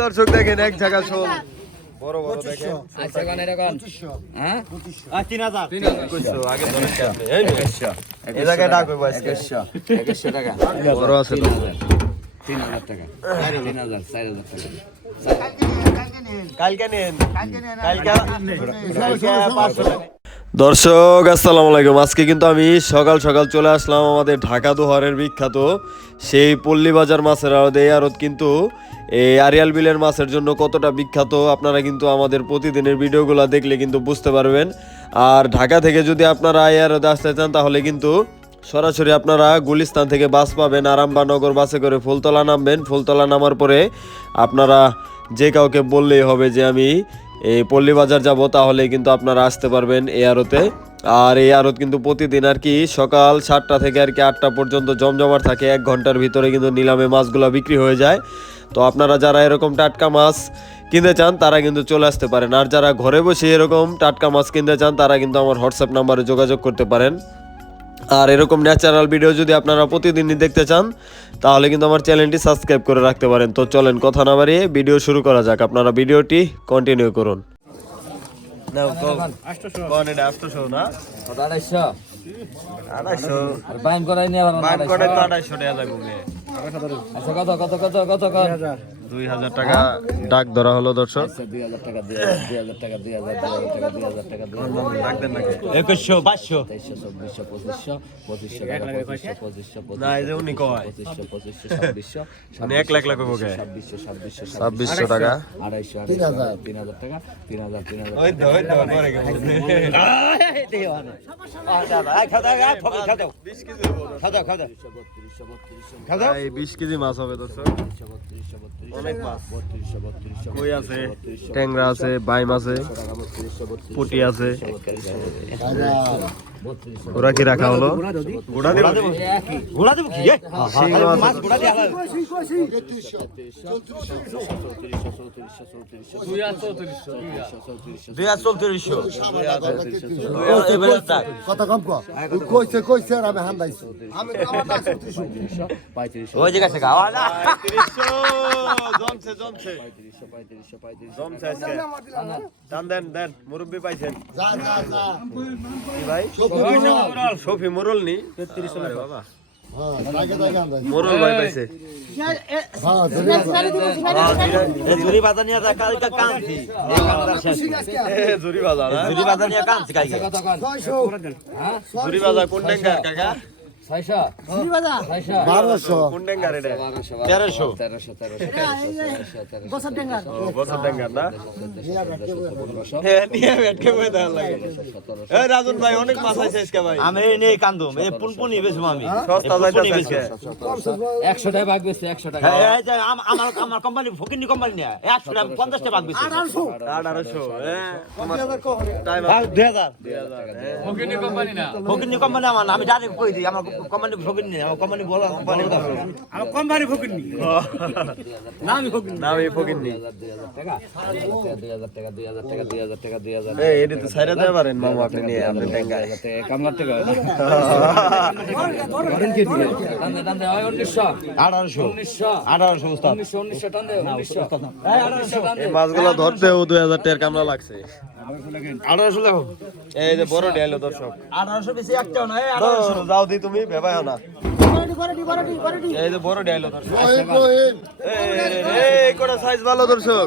দর্শক। দেখেন এক জায়গা শোল বড় বড় দেখেন। আচ্ছা কোন এটা কোন? হ্যাঁ? তিন হাজার। কইছো আগে ধরেছি আপনি এই জায়গায় ডাক হইবো আজকে। একুশশো। একুশশো টাকা। বড় আছে তিন হাজার। টাকা। তিন হাজার চার হাজার টাকা। কালকে নেন। কালকে কালকে পাঁচশো। টাকা। দর্শক, আসসালামু আলাইকুম। আজকে কিন্তু আমি সকাল সকাল চলে আসলাম আমাদের ঢাকা দোহারের বিখ্যাত সেই পল্লী বাজার মাছের আড়ত। এই আড়ত কিন্তু এই আরিয়াল বিলের মাছের জন্য কতটা বিখ্যাত, আপনারা কিন্তু আমাদের প্রতিদিনের ভিডিওগুলো দেখলে কিন্তু বুঝতে পারবেন। আর ঢাকা থেকে যদি আপনারা এই আড়তে আসতে চান, তাহলে কিন্তু সরাসরি আপনারা গুলিস্তান থেকে বাস পাবেন আরামবানগর বাসে করে ফুলতলা নামবেন। ফুলতলা নামার পরে আপনারা যে কাউকে বললেই হবে যে আমি এই পল্লী বাজার যাব তাহলে কিন্তু আপনারা আসতে পারবেন এই আরতে আর এই আরত কিন্তু প্রতিদিন আর কি সকাল সাতটা থেকে আর কি আটটা পর্যন্ত জমজমাট থাকে, এক ঘণ্টার ভিতরে কিন্তু নিলামে মাছগুলো বিক্রি হয়ে যায়। তো আপনারা যারা এরকম টাটকা মাছ কিনতে চান, তারা কিন্তু চলে আসতে পারেন। আর যারা ঘরে বসে এরকম টাটকা মাছ কিনতে চান, তারা কিন্তু আমার হোয়াটসঅ্যাপ নাম্বারে যোগাযোগ করতে পারেন। আর এরকম ন্যাচারাল ভিডিও যদি আপনারা প্রতিদিনই দেখতে চান তাহলে কিন্তু আমার চ্যানেলটি সাবস্ক্রাইব করে রাখতে পারেন। তো চলেন কথা না বাড়িয়ে ভিডিও শুরু করা যাক। আপনারা ভিডিওটি কন্টিনিউ করুন। কত আচ্ছা কত কত কত কত কত? দুই হাজার টাকা ডাক ধরা হলো দর্শক। দুই হাজার টাকা দুই হাজার দুই হাজার টাকা দুই হাজার টাকা দুই হাজার টাকা দুই হাজার নাকি একুশশো বাইশশো তেইশশো চব্বিশশো পঁচিশশো পঁচিশশো টাকা। পঁচিশশো পঁচিশশো পঁচিশশো পঁচিশশো ছাব্বিশশো এক লাখ লাখ? ছাব্বিশশো ছাব্বিশশো ছাব্বিশশো টাকা আড়াইশো আড়াইশো তিন হাজার টাকা তিন হাজার তিন হাজার বিশ কেজি মাছ হবে দর্শক। কই আছে ট্যাংরা আছে বাইম আছে পুটি আছে ওরা কি রাখা হলো? গোড়া দিব ঘোড়া দেবো। কি? চৌত্রিশশো এবারে থাক। কথা কম কইছে কইছে আর আমি হান্দাইছি। আমি ওই যে গেছে গা। আওয়াজ আ। তিরিশশো জমছে জমছে। পঁয়ত্রিশশো পঁয়ত্রিশশো পঁয়ত্রিশশো জমছে আজকে। দান দেন দেন মুরব্বি পাইছেন। যা যা যা। কি ভাই? সফি মোরল। নি? তেত্রিশশো বাবা। হ্যাঁ দাগে দাগে হান্দাইছি মোরল ভাই পাইছে। হ্যাঁ ধরে এ ঝুরি বাজার নিয়ে যা, কালকে। এ জুরি কালকে। কোন কাকা? হ্যাঁ রাজন ভাই অনেক মাছ আছে ভাই। আমি নিয়ে কান্দুম। এই পুনপুনি বেচবো আমি। একশো টাকা ভাগ বেশি একশো টাকা। এই যে আম- আমার আমার কোম্পানি ফকিনি কোম্পানি নিয়ে। একশো টাকা পঞ্চাশটা ভাগ বেশি আঠারোশো হ্যাঁ তোমার টাইম ভাগ দুই হাজার। ফকিনি কোম্পানি না। ফকিনি কোম্পানি আমার আমি ডাইরেক্ট কই দিই? আমার কোম্পানি আমার কোম্পানি বড় কোম্পানি আমার কোম্পানি না আমি না আমি টাকা টাকা এই এটা তো সাইরা পারেন মামু আপনি নিয়ে আপনি কামলার টাকা উস্তাদ। মাছগুলো ধরতেও টাকার কামলা লাগছে। আঠারোশো লেখো। এই যে বড় ডেলো দর্শক। আঠারোশো বেশি একটাও না এই যাও দি তুমি। ভেবায় না এই যে বড় ডেলো দর্শক এই এই সাইজ ভালো দর্শক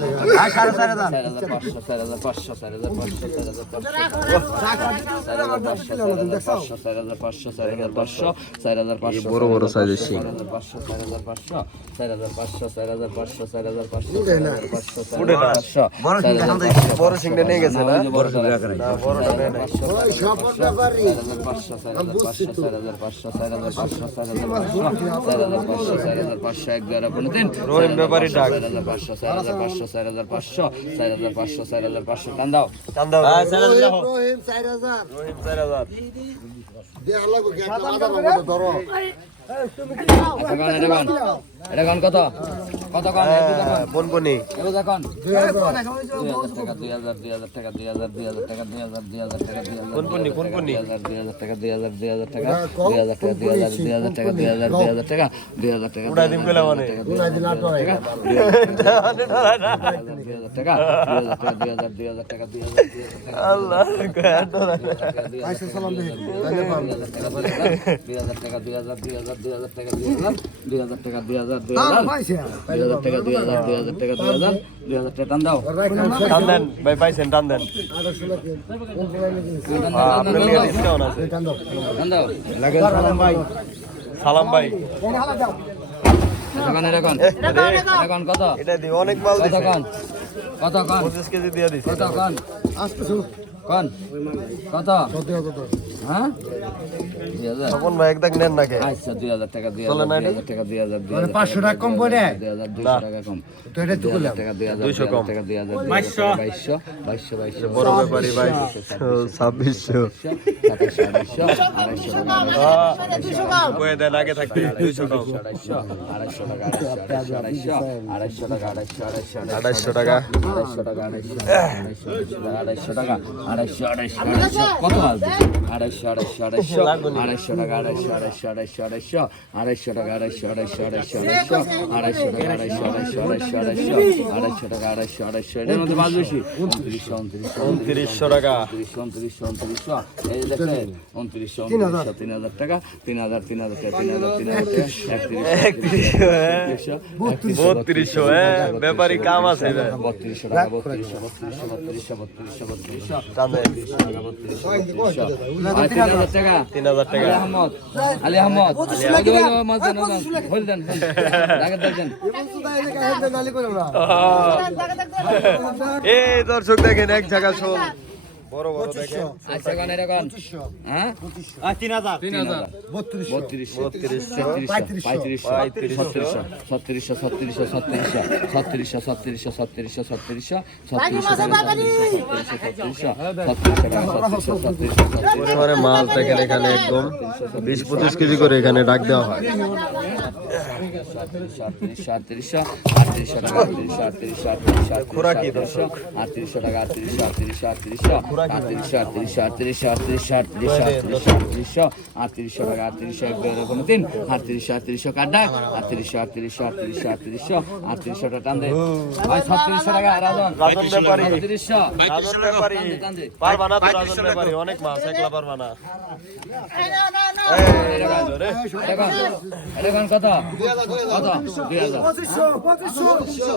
বড় চার হাজার পাঁচশো চার হাজার পাঁচশো চার হাজার পাঁচশো চার হাজার পাঁচশো চার হাজার পাঁচশো চার হাজার পাঁচশো চার হাজার পাঁচশো বড় সিংটা নিয়ে গেছে পাঁচশো চার হাজার পাঁচশো চার হাজার পাঁচশো সাড়ে হাজার পাঁচশো চার হাজার পাঁচশো চার হাজার পাঁচশো চার হাজার পাঁচশো এক হাজার পনেরো চার হাজার পাঁচশো চার হাজার পাঁচশো চার হাজার পাঁচশো চার হাজার পাঁচশো চার হাজার পাঁচশো। টান দাও। টান দাও। রহিম চার হাজার। রহিম চার হাজার। দেখ লাগো ধরো এটা কন কত কত কন বনবনি টাকা দুই হাজার টাকা 2000 টাকা 2000 2000 হাজার দুই হাজার দুই হাজার টাকা দুই হাজার দুই হাজার টাকা দুই হাজার দুই হাজার টাকা টান দাও। টান দেন ভাই পাইছেন টান দেন। আঠারোশো লাখ কোন পুরানো জিনিস টান দাও। আপনার লিগে ডিসকাউন্ট আছে টান দাও টান দাও সালাম ভাই এখন এখন এখন কত? এটা দি অনেক মাল কত দিছে। কত কেজি দিয়ে দিছে। কত কন? আসতেছো। কন? কত? হ্যাঁ? তপন ভাই একদাক নেন নাকি? আচ্ছা দুই হাজার টাকা দুই হাজার টাকা দুই হাজার দুই মানে হাজার পাঁচশো টাকা কম পড়ে দুই হাজার দুইশো টাকা কম। তো এটা দুই হাজার টাকা দুই হাজার দুইশো দুই কম। টাকা দুই হাজার বাইশশো। বাইশশো বাইশশো বাইশশো। বড় ব্যাপারী ভাই। ছাব্বিশশো সাতাশশো আড়াইশো আড়াইশো টাকা আগে থাকতে দুইশো কম। আড়াইশো আড়াইশো টাকা আড়াইশো আড়াইশো আড়াইশো টাকা আড়াইশো আড়াইশো আড়াইশো টাকা। আড়াইশো টাকা আড়াইশো আড়াইশো টাকা আড়াইশো আড়াইশো আড়াইশো কত আসবে আড়াইশো আড়াইশো আড়াইশো আড়াইশো টাকা আড়াইশো আড়াইশো আড়াইশো আড়াইশো আড়াইশো টাকা আড়াইশো আড়াইশো আড়াইশো আড়াইশো আড়াইশো টাকা আড়াইশো আড়াইশো আড়াইশো আড়াইশো আড়াইশো টাকা আড়াইশো আড়াইশো এটার মধ্যে মাছ বেশি উনত্রিশশো উনত্রিশশো উনত্রিশশো টাকা উনত্রিশশো উনত্রিশশো উনত্রিশশো এই দেখেন উনত্রিশশো উনত্রিশশো তিন হাজার টাকা তিন হাজার তিন হাজার টাকা তিন হাজার তিন হাজার একত্রিশশো বত্রিশশো হ্যাঁ ব্যাপারী কাম আছে। বত্রিশশো টাকা বত্রিশশো বত্রিশশো বত্রিশশো বত্রিশশো বত্রিশশো চাঁদের তিন হাজার দর্শক দেখেন এক জায়গা শোন। বড় বড় দেখেন আচ্ছা কোন এটা কোন 2500 হ্যাঁ 2500 3000 পরিমাণে এখানে একদম বিশ পঁচিশ কেজি করে এখানে ডাক দেওয়া হয় খোরাকি দর্শক আটত্রিশশো টাকা আটত্রিশশো আটত্রিশশো আটত্রিশশো আটত্রিশশো আটত্রিশশো আটত্রিশশো আটত্রিশশো আটত্রিশশো আটত্রিশশো আটত্রিশশো টাকা আটত্রিশশো এক দুই কোনো তিন আটত্রিশশো আটত্রিশশো কাটা আটত্রিশশো আটত্রিশশো আটত্রিশশো আটত্রিশশো আটত্রিশশো টাকা টান দে। ভাই ছত্রিশশো টাকা রাজন। রাজন ব্যাপারী। ছত্রিশশো রাজন ব্যাপারী। পারবা না তো রাজন ব্যাপারী। অনেক মাছ একলা পারবা না এখন এখন কত? কত? দুই হাজার। পঁচিশশো।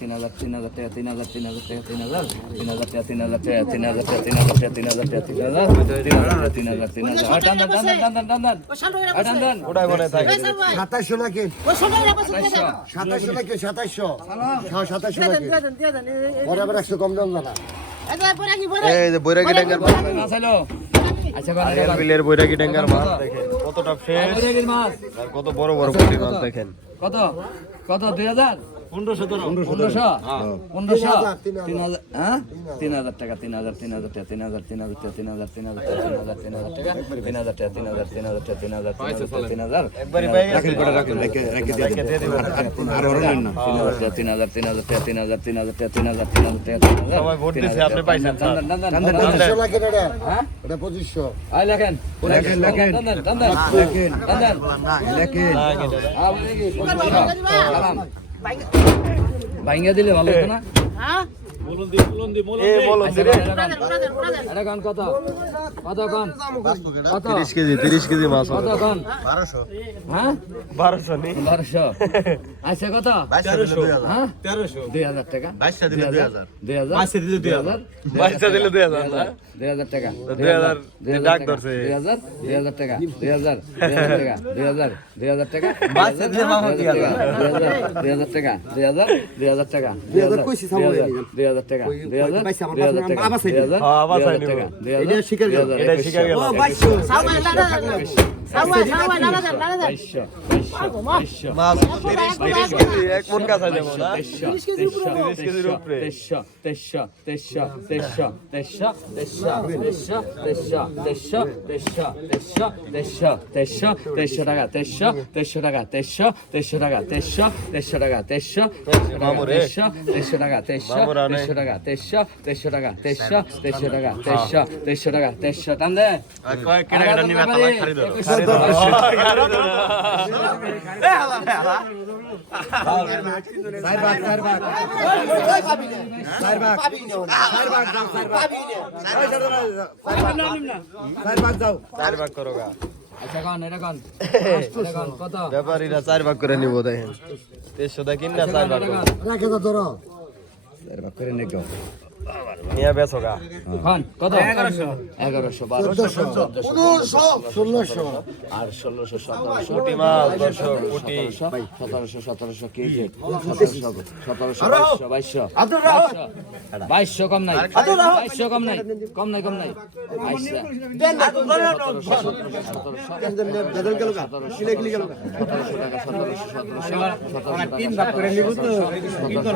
তিন হাজার তিন মনে হ্যাঁ কম দাম জানা মাছ আচ্ছা কত কত কত দুই হাজার পনেরোশো পনেরোশো তিন হাজার হ্যাঁ তিন হাজার টাকা তিন হাজার তিন হাজার টাকা তিন হাজার তিন হাজার টাকা তিন হাজার তিন হাজার টাকা তিন হাজার তিন হাজার টাকা তিন হাজার টাকা তিন হাজার তিন হাজার টাকা তিন হাজার তিন হাজার তিন হাজার তিন হাজার টাকা তিন হাজার তিন হাজার টাকা তিন হাজার তিন হাজার টাকা তিন হাজার তিন হাজার টাকা তিন হাজার বাইঙ্গা দিলে ভালো হতো না? হ্যাঁ। কত? কন কত? তিরিশ কেজি তিরিশ কেজি মাছ কত কন হ্যাঁ? বারোশো বারোশো। আচ্ছা কত? হ্যাঁ? দুই হাজার টাকা। দুই হাজার। দুই হাজার। বাইশটা দিলে দুই হাজার। দুই হাজার টাকা। দুই হাজার দুই হাজার। ডাক টাকা, ধরছে। দুই হাজার দুই হাজার টাকা। দুই হাজার দুই হাজার টাকা। দুই হাজার দুই হাজার টাকা। দুই হাজার। দুই হাজার টাকা। দুই হাজার দুই হাজার টাকা। দুই হাজার দুই হাজার। টাকা। দুই হাজার? দুই হাজার টাকা। দুই হাজার দুই হাজার? টাকা। দুই হাজার? শিকার গেল। হাজার এটা। শিকার গেল তেইশশো টাকা তেইশশো তেইশশো টাকা তেইশশো তেইশশো টাকা তেইশশো তেইশশো টাকা তেইশশো তেইশশো তেইশশো টাকা তেইশশো তেইশশো টাকা তেইশশো তেইশশো টাকা তেইশশো তেইশশো টাকা তেইশশো তেইশশো টাকা তেইশশো টান দে ব্যাপারীরা চার ভাগ করে নিব দেখেন। তেসো দেখেন না চার ভাগ চার ভাগ করে নিব। নিয়ে বেচো গা খান কত এগারোশো বারোশো চোদ্দশো ষোলোশো আর ষোলোশো সতেরোশো কোটি মাছ দর্শক কোটি সতেরোশো সতেরোশো কেজি সতেরোশো সতেরোশো বাইশশো বাইশশো কম নাই বাইশশো কম নাই কম নাই কম নাই বাইশশো সতেরোশো সতেরোশো সতেরোশো সতেরোশো টাকা সতেরোশো সতেরোশো সতেরোশো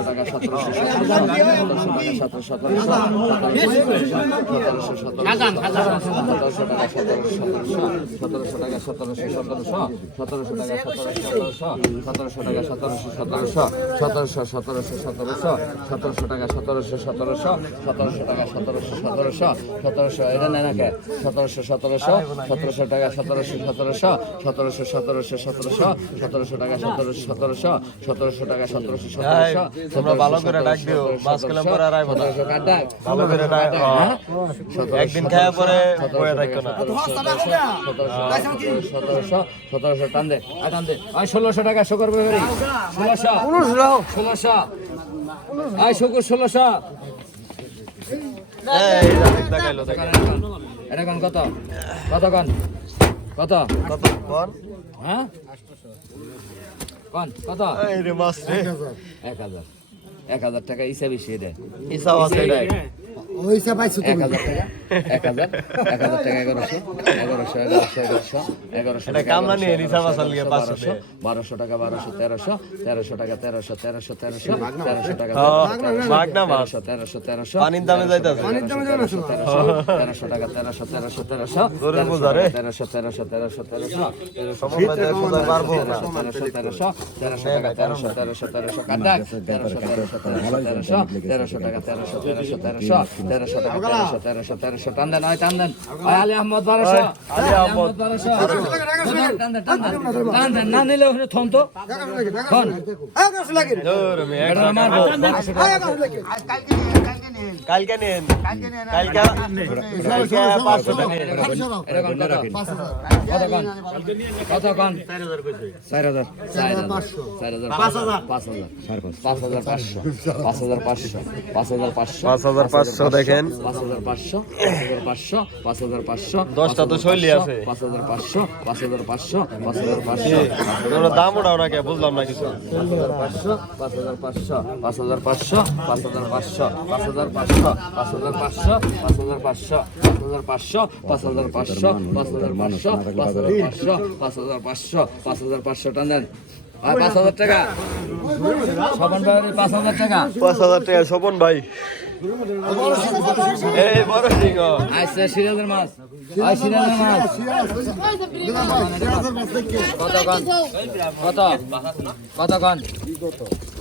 টাকা সতেরোশো টাকা সতেরোশো সতেরোশো সতেরোশো টাকা সতেরোশো টাকা সতেরোশো সতেরোশো টাকা সতেরোশো টাকা সতেরোশো সতেরোশো সতেরোশো সতেরোশো সতেরোশো সতেরোশো টাকা সতেরোশো সতেরোশো সতেরোশো টাকা সতেরোশো সতেরোশো সতেরোশো এটা নেয় না কে সতেরোশো সতেরোশো সতেরোশো টাকা সতেরোশো সতেরোশো সতেরোশো সতেরোশো সতেরোশো সতেরোশো টাকা সতেরোশো সতেরোশো সতেরোশো টাকা সতেরোশো সতেরোশো তোমরা ভালো করে ডাক দিও, মাছ খেলাম হ্যাঁ? একদিন খাওয়া পরে বয়ে থাকতো না। সতেরোশো। সতেরোশো টান দে। টান দে। আমি ষোলোশো টাকা শো করব ষোলোশো ষোলোশো। আয় শুকুর ষোলোশো। এটা কত? কত কন? কত? কত? কন? হ্যাঁ? কন কত? এক হাজার। এক হাজার টাকা হিসাবে সে দেয়। হিসাব আছে ওই সব ভাই সুতো 1000 টাকা 1000 1000 টাকা 1100 1100 1100 1100 এটা কামলা নিয়ে হিসাব আসল গিয়ে 500 1200 টাকা 1200 1300 1300 টাকা 1300 1300 1300 টাকা ভাগ না ভাগ 1300 1300 পানির দামে যাইতাছে পানির দামে যাইতাছে 1300 টাকা 1300 1300 1300 ধরে বুঝারে 1300 1300 1300 1300 সমস্যা দেয় শুধু পারব না 1300 1300 1300 টাকা 1300 1300 1300 কাটা 1300 1300 তেরোশো টাকা তেরোশো তেরোশো তেরোশো। টান দেন ওই টান দেন। ওই আলী আহমদ বারোশো। আলী আহমদ। বারোশো। টান দেন টান দেন টান দেন। না নিলে ওখানে থম তো। থন জোরে মেয়ে, এটা মারবো। বারোশো টাকা। কালকে নিন কালকে কালকে পাঁচশো চার হাজার চার হাজার চার হাজার পাঁচ হাজার পাঁচ হাজার পাঁচ হাজার পাঁচশো পাঁচ হাজার পাঁচশো পাঁচ হাজার পাঁচশো পাঁচ হাজার পাঁচশো দেখেন পাঁচ হাজার পাঁচশো পাঁচ হাজার পাঁচশো পাঁচ হাজার পাঁচশো দশটা তো শৈলী আছে। পাঁচ হাজার পাঁচশো পাঁচ হাজার পাঁচশো পাঁচ হাজার পাঁচশো তোমরা দাম ওঠাও না কে বুঝলাম না কিছু পাঁচ হাজার পাঁচশো পাঁচ হাজার পাঁচশো পাঁচ হাজার পাঁচশো পাঁচ হাজার পাঁচশো পাঁচ হাজার হাজার পাঁচশো পাঁচ হাজার পাঁচশো পাঁচ হাজার পাঁচশো পাঁচ হাজার পাঁচশো পাঁচ হাজার পাঁচশো পাঁচ হাজার পাঁচশো পাঁচ হাজার পাঁচশো পাঁচ হাজার পাঁচশো টান দেন আর পাঁচ হাজার টাকা স্বপন ভাইয়ের পাঁচ হাজার টাকা পাঁচ হাজার টাকা স্বপন ভাই এই বড়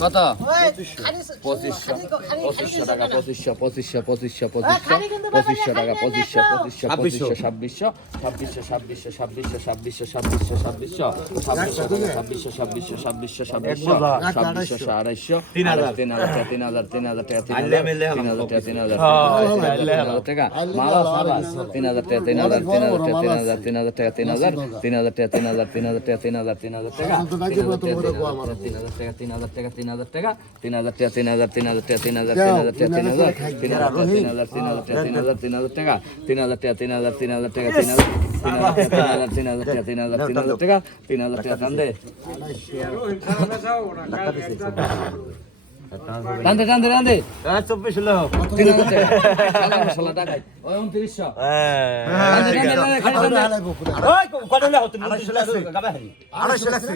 আচ্ছা কত পঁচিশশো পঁচিশশো টাকা পঁচিশশো পঁচিশশো পঁচিশশো পঁচিশশো পঁচিশশো টাকা পঁচিশশো পঁচিশশো পঁচিশশো ছাব্বিশশো ছাব্বিশশো ছাব্বিশশো ছাব্বিশশো ছাব্বিশশো ছাব্বিশশো ছাব্বিশশো ছাব্বিশশো ছাব্বিশশো ছাব্বিশশো ছাব্বিশশো ছাব্বিশশো আড়াইশো তিন হাজার তিন হাজার তিন হাজার তিন হাজার টাকা তিন হাজার তিন হাজার টাকা তিন হাজার তিন হাজার টাকা মালা সাবাস তিন হাজার টাকা তিন হাজার তিন হাজার তিন হাজার টাকা তিন হাজার তিন হাজার টাকা তিন হাজার তিন হাজার টাকা তিন হাজার তিন হাজার টাকা তিন হাজার টাকা তিন হাজার টাকা তিন হাজার টাকা তিন হাজার টাকা তিন হাজার তিন হাজার টাকা তিন হাজার তিন হাজার টাকা তিন হাজার তিন হাজার তিন হাজার তিন হাজার টাকা তিন হাজার তিন হাজার টাকা তিন হাজার টাকা তিন হাজার তিন হাজার টাকা তিন হাজার তিন হাজার তিন হাজার টাকা তিন হাজার তিন হাজার টাকা তিন হাজার টাকা টান দে টান দে টান দে টান দে চব্বিশ হলো তিন হাজার টাকা শালা মশলা ওই উনত্রিশশো টান দে টান দে টান দে খালি টান দে ওই কত হলো তুমি আড়াইশো লাগছে আড়াইশো লাগছে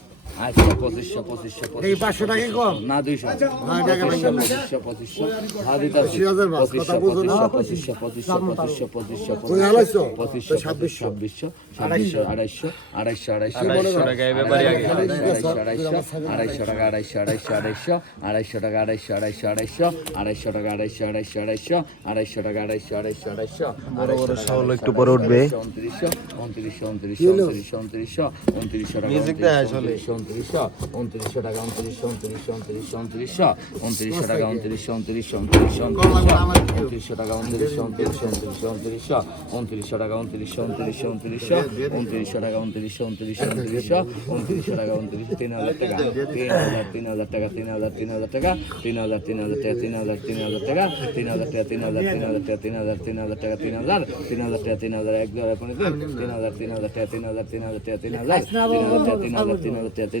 আচ্ছা পঁচিশশো পঁচিশশো এই পঁচিশশো পাঁচশো টাকা কম না দুইশো হ্যাঁ, পঁচিশশো। পঁচিশশো পঁচিশশো হ্যাঁ? পঁচিশশো পঁচিশশো পঁচিশশো পঁচিশশো আড়াইশো? পঁচিশশো তো ছাব্বিশশো। ছাব্বিশশো আড়াইশো আড়াইশো আড়াইশো আড়াইশো টাকা আড়াইশো আড়াইশো টাকা আড়াইশো আড়াইশো আড়াইশো আড়াইশো টাকা আড়াইশো আড়াইশো আড়াইশো আড়াইশো টাকা আড়াইশো আড়াইশো আড়াইশো আড়াইশো টাকা আড়াইশো আড়াইশো আড়াইশো বড় বড় একটু পরে উঠবে উনত্রিশশো উনত্রিশশো উনত্রিশশো উনত্রিশশো উনত্রিশশো উনত্রিশশো টাকা। উনত্রিশশো উনত্রিশশো টাকা উনত্রিশশো উনত্রিশশো উনত্রিশশো উনত্রিশশো উনত্রিশশো টাকা উনত্রিশশো উনত্রিশশো উনত্রিশশো উনত্রিশশো টাকা উনত্রিশশো উনত্রিশশো উনত্রিশশো উনত্রিশশো উনত্রিশশো টাকা উনত্রিশশো উনত্রিশশো উনত্রিশশো উনত্রিশশো টাকা উনত্রিশশো উনত্রিশশো উনত্রিশশো উনত্রিশশো টাকা উনত্রিশশো তিন হাজার টাকা তিন হাজার তিন হাজার টাকা তিন হাজার তিন হাজার টাকা তিন হাজার তিন হাজার টাকা তিন হাজার তিন হাজার টাকা তিন হাজার টাকা তিন হাজার তিন হাজার টাকা তিন হাজার তিন হাজার টাকা তিন হাজার তিন হাজার টাকা তিন হাজার এক হাজার কোনো দিন তিন হাজার তিন হাজার টাকা তিন হাজার তিন হাজার টাকা তিন হাজার তিন হাজার টাকা তিন হাজার তিন হাজার টাকা তিন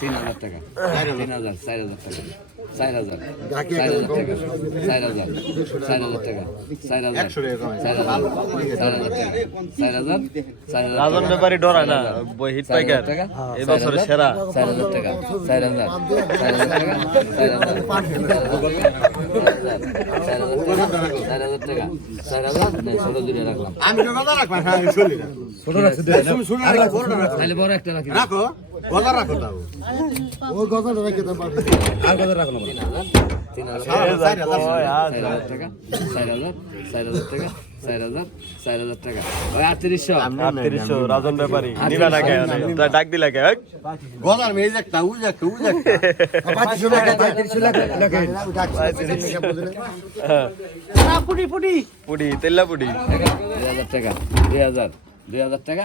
তিন হাজার টাকা তিন হাজার চার হাজার টাকা চার হাজার চার হাজার টাকা চার হাজার চার হাজার টাকা চার হাজার চার হাজার চার হাজার টাকা চার হাজার চার হাজার রাজন ব্যাপারী ডরায় না বই হিট পাইকার এই বছরের সেরা চার হাজার টাকা চার হাজার চার হাজার টাকা চার হাজার চার হাজার টাকা চার হাজার না ছোট দূরে রাখলাম। আমি তো কথা রাখবা হ্যাঁ শুনি ছোট রাখছি তুমি শুনে রাখো বড় রাখো তাহলে বড় একটা রাখি। রাখো কথা রাখো তাও। ওই কথাটা রেখে দেন আর কথা রাখো না তিন হাজার তিন হাজার চার হাজার। চার হাজার টাকা চার হাজার চার হাজার টাকা। চার হাজার চার হাজার টাকা। ওই আটত্রিশশো। আটত্রিশশো রাজন ব্যাপারী। নিবা না কেন? ডাক দিলা কে গলার মেয়ে একটা উজ একটা উজ একটা। পঁচিশশো টাকা পঁয়ত্রিশশো টাকা। তেল্লা পুডি দুই হাজার টাকা। দুই হাজার দুই হাজার টাকা।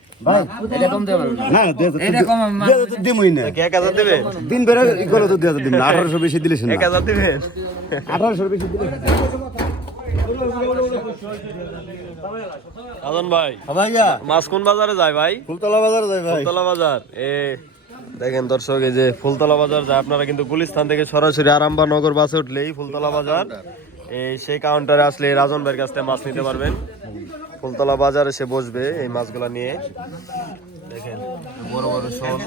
দেবে না। দিমই না। দিন তো দিন বেশি দিলে বেশি ভাই। ভাইয়া। মাছ কোন বাজারে যায় ভাই? ফুলতলা বাজার ভাই। ফুলতলা বাজার। এ দেখেন দর্শক এই যে ফুলতলা বাজার যায় আপনারা কিন্তু গুলিস্তান থেকে সরাসরি আরামবা নগর বাসে উঠলেই ফুলতলা বাজার। এই সেই কাউন্টারে আসলে রাজন ভাইয়ের কাছ থেকে মাছ নিতে পারবেন। ফুলতলা বাজার এসে বসবে এই মাছগুলো নিয়ে। দেখেন বড় বড় সব